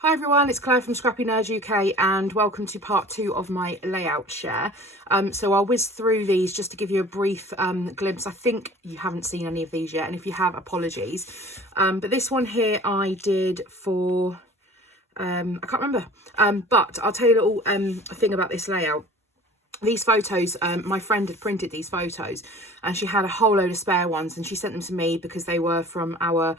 Hi everyone, it's Claire from ScrappyNerdUK and welcome to part 2 of my layout share. So I'll whiz through these just to give you a brief glimpse. I think you haven't seen any of these yet, and if you have, apologies. But this one here I did for, I can't remember, but I'll tell you a little thing about this layout. These photos, my friend had printed these photos and she had a whole load of spare ones, and she sent them to me because they were from our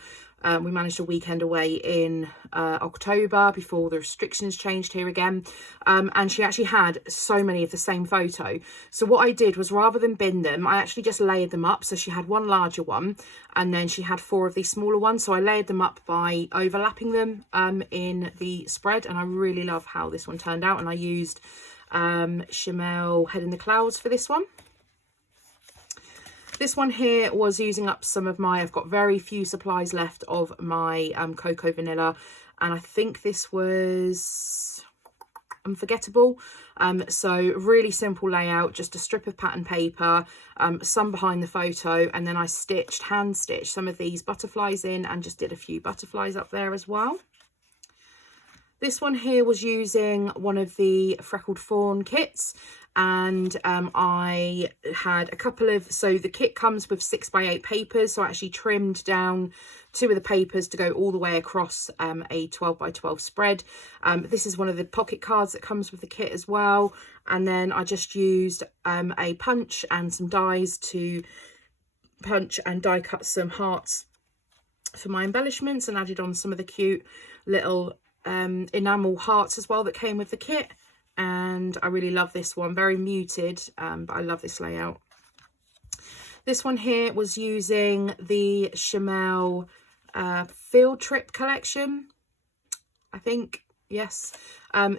we managed a weekend away in October before the restrictions changed here again, and she actually had so many of the same photo. So what I did was, rather than bin them, I actually just layered them up. So she had one larger one and then she had 4 of these smaller ones, so I layered them up by overlapping them in the spread, and I really love how this one turned out. And I used Chamel Head in the Clouds for this one. This one here was using up some of my, I've got very few supplies left of my Cocoa Vanilla, and I think this was Unforgettable. So really simple layout, just a strip of pattern paper, some behind the photo, and then I hand stitched some of these butterflies in and just did a few butterflies up there as well. This one here was using one of the Freckled Fawn kits, and I had a couple of, so the kit comes with 6x8 papers, so I actually trimmed down 2 of the papers to go all the way across a 12x12 spread. This is one of the pocket cards that comes with the kit as well, and then I just used a punch and some dies to punch and die cut some hearts for my embellishments, and added on some of the cute little enamel hearts as well that came with the kit. And I really love this one, very muted, but I love this layout. This one here was using the Chamel Field Trip collection, I think, yes.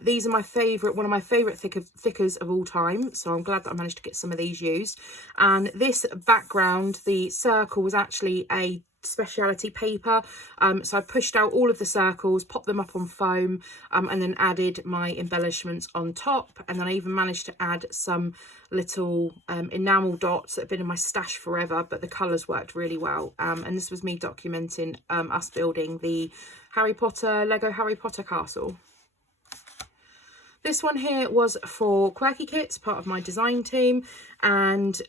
These are my favourite, one of my favourite thickers of all time, so I'm glad that I managed to get some of these used. And this background, the circle, was actually a speciality paper, so I pushed out all of the circles, popped them up on foam, and then added my embellishments on top. And then I even managed to add some little enamel dots that have been in my stash forever, but the colours worked really well. And this was me documenting us building the Lego Harry Potter castle. This one here was for Quirky Kits, part of my design team, and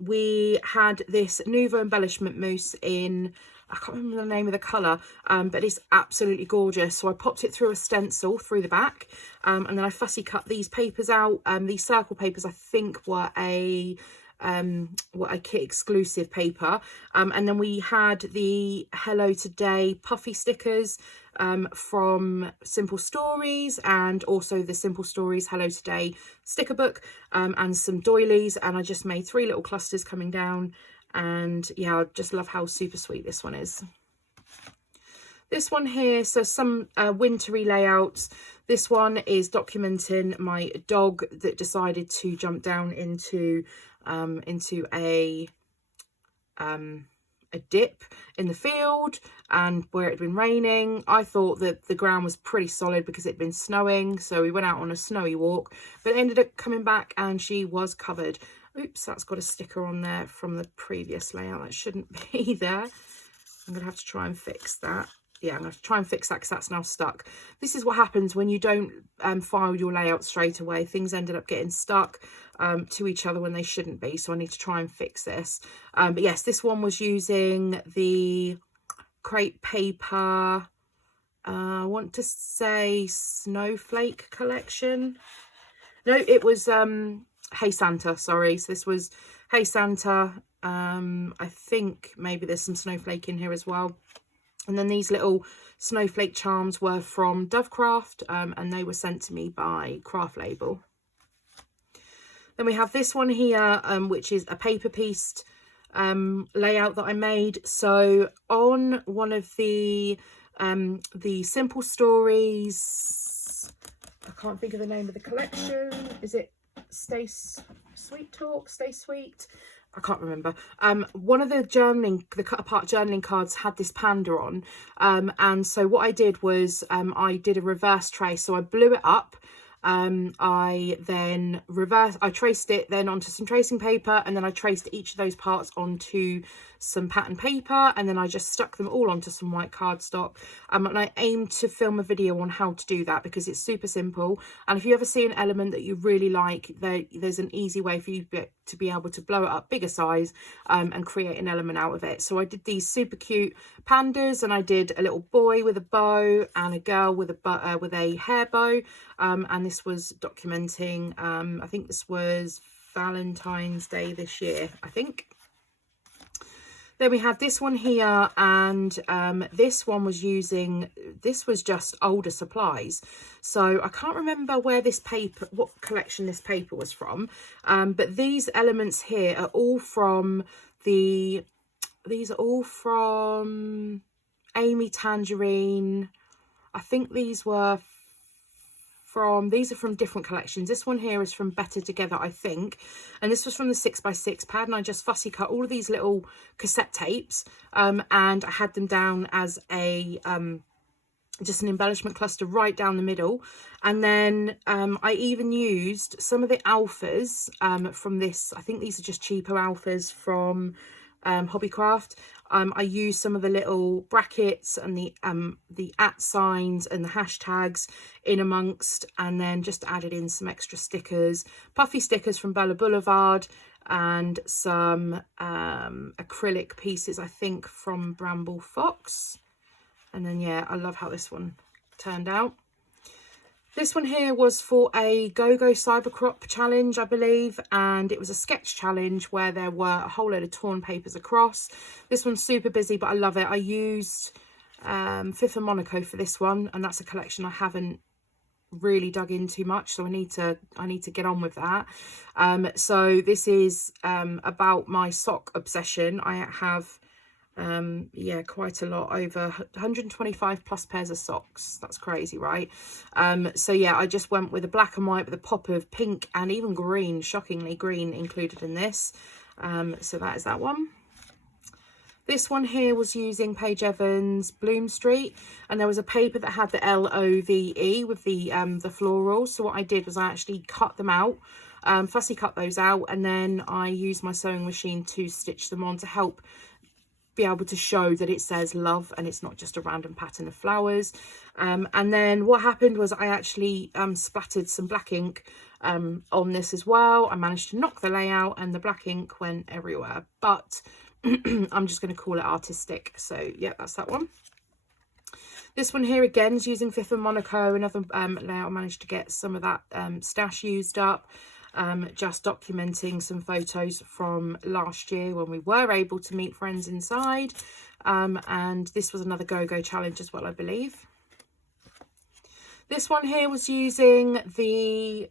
we had this Nouveau embellishment mousse in, I can't remember the name of the colour, but it's absolutely gorgeous. So I popped it through a stencil through the back, and then I fussy cut these papers out. These circle papers, I think, were a kit exclusive paper, and then we had the Hello Today puffy stickers from Simple Stories, and also the Simple Stories Hello Today sticker book, and some doilies, and I just made 3 little clusters coming down. And yeah, I just love how super sweet this one is. This one here, so some wintry layouts. This one is documenting my dog that decided to jump down into a dip in the field, and where it had been raining. I thought that the ground was pretty solid because it had been snowing, so we went out on a snowy walk, but ended up coming back and she was covered. Oops, that's got a sticker on there from the previous layout. That shouldn't be there. I'm gonna have to try and fix that. Yeah, I'm going to have to try and fix that because that's now stuck. This is what happens when you don't file your layout straight away. Things ended up getting stuck to each other when they shouldn't be, so I need to try and fix this. But yes, this one was using the crepe paper, I want to say Snowflake collection. No, it was Hey Santa, sorry. So this was Hey Santa. I think maybe there's some snowflake in here as well. And then these little snowflake charms were from Dovecraft, and they were sent to me by Craft Label. Then we have this one here, which is a paper pieced layout that I made. So on one of the Simple Stories, I can't think of the name of the collection. Is it Stay Sweet Talk? Stay Sweet? I can't remember. One of the cut apart journaling cards had this panda on, and so what I did was I did a reverse trace. So I blew it up, I traced it then onto some tracing paper, and then I traced each of those parts onto some pattern paper, and then I just stuck them all onto some white cardstock. And I aim to film a video on how to do that because it's super simple. And if you ever see an element that you really like, there's an easy way for you to be able to blow it up bigger size and create an element out of it. So I did these super cute pandas, and I did a little boy with a bow and a girl with a hair bow, and this was documenting I think this was Valentine's Day this year, I think. Then we have this one here, and this one was just older supplies. So I can't remember where this paper, what collection this paper was from, but these elements here are all from these are all from Amy Tangerine. I think these are from different collections. This one here is from Better Together, I think, and this was from the 6x6 pad, and I just fussy cut all of these little cassette tapes, and I had them down as a just an embellishment cluster right down the middle. And then I even used some of the alphas from this. I think these are just cheaper alphas from Hobbycraft. I used some of the little brackets and the @ signs and the hashtags in amongst, and then just added in some extra stickers, puffy stickers from Bella Boulevard, and some acrylic pieces, I think, from Bramble Fox. And then, yeah, I love how this one turned out. This one here was for a Go-Go Cybercrop challenge, I believe, and it was a sketch challenge where there were a whole load of torn papers across. This one's super busy, but I love it. I used Fifth and Monaco for this one, and that's a collection I haven't really dug into much, so I need to get on with that. So this is about my sock obsession. I have yeah, quite a lot, over 125 plus pairs of socks. That's crazy, right? So yeah, I just went with a black and white with a pop of pink and even green, shockingly green included in this. So that is that one. This one here was using Paige Evans Bloom Street, and there was a paper that had the LOVE with the floral. So what I did was I actually cut them out, fussy cut those out, and then I used my sewing machine to stitch them on to help be able to show that it says love and it's not just a random pattern of flowers. And then what happened was I actually splattered some black ink on this as well. I managed to knock the layout and the black ink went everywhere, but I'm just going to call it artistic. So yeah, that's that one. This one here again is using Fifth and Monaco, another layout. I managed to get some of that stash used up. Just documenting some photos from last year when we were able to meet friends inside, and this was another Go-Go challenge as well, I believe. This one here was using the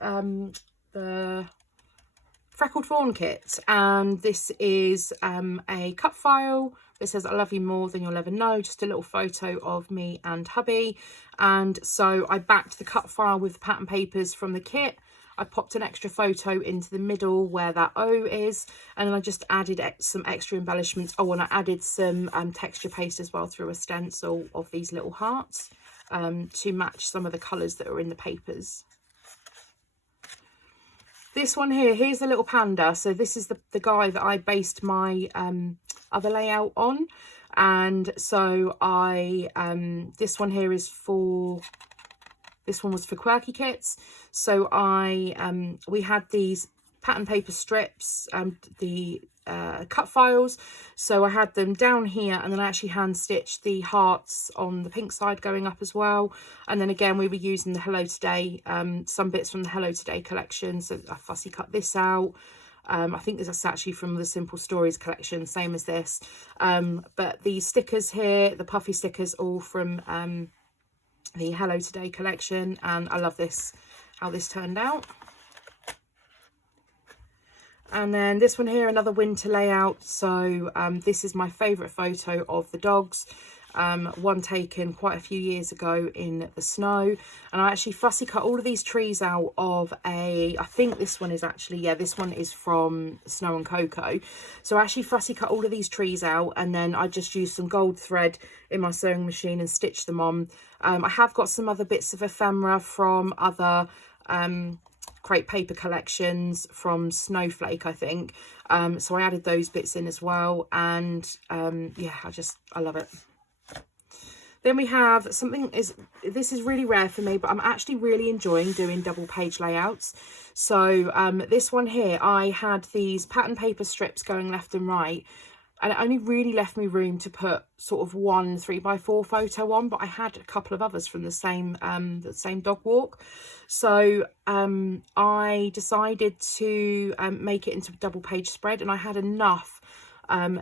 Freckled Fawn kit, and this is a cut file that says I love you more than you'll ever know, just a little photo of me and hubby. And so I backed the cut file with pattern papers from the kit. I popped an extra photo into the middle where that O is, and then I just added some extra embellishments. Oh, and I added some texture paste as well through a stencil of these little hearts to match some of the colours that are in the papers. This one here, here's the little panda. So this is the guy that I based my other layout on. And so this one here is for... This one was for quirky kits. So we had these pattern paper strips, the cut files. So I had them down here, and then I actually hand stitched the hearts on the pink side going up as well. And then again, we were using the Hello Today, some bits from the Hello Today collection. So I fussy cut this out. I think this is actually from the Simple Stories collection, same as this. But the stickers here, the puffy stickers, all from the Hello Today collection, and I love this, how this turned out. And then this one here, another winter layout. So this is my favourite photo of the dogs, one taken quite a few years ago in the snow. And I actually fussy cut all of these trees out of I think this one is actually, yeah, this one is from Snow and Cocoa. So I actually fussy cut all of these trees out, and then I just used some gold thread in my sewing machine and stitched them on. I have got some other bits of ephemera from other crepe paper collections from Snowflake, I think. So I added those bits in as well, and yeah, I love it. Then we have something, this is really rare for me, but I'm actually really enjoying doing double page layouts. So this one here, I had these pattern paper strips going left and right, and it only really left me room to put sort of one 3x4 photo on, but I had a couple of others from the same dog walk. So I decided to make it into a double page spread, and I had enough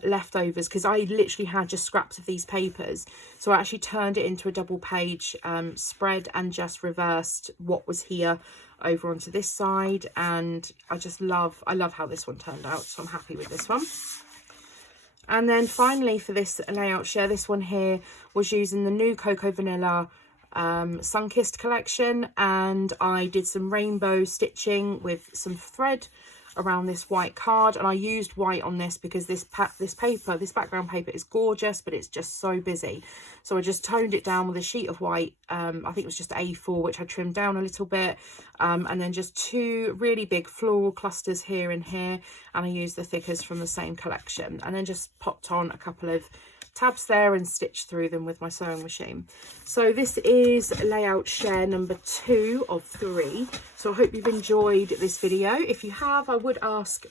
leftovers because I literally had just scraps of these papers, so I actually turned it into a double page spread and just reversed what was here over onto this side, and I love how this one turned out, so I'm happy with this one. And then finally for this layout share, this one here was using the new Cocoa Vanilla Sunkissed collection, and I did some rainbow stitching with some thread around this white card, and I used white on this because this background paper is gorgeous, but it's just so busy, so I just toned it down with a sheet of white. I think it was just A4, which I trimmed down a little bit, and then just two really big floral clusters here and here, and I used the thickers from the same collection, and then just popped on a couple of tabs there and stitched through them with my sewing machine. So this is layout share number 2 of 3. So I hope you've enjoyed this video. If you have, I would ask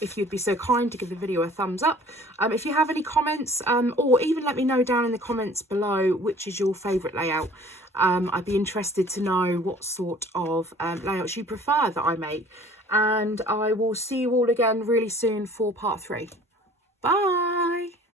if you'd be so kind to give the video a thumbs up. If you have any comments, or even let me know down in the comments below which is your favourite layout. I'd be interested to know what sort of layouts you prefer that I make. And I will see you all again really soon for part 3. Bye!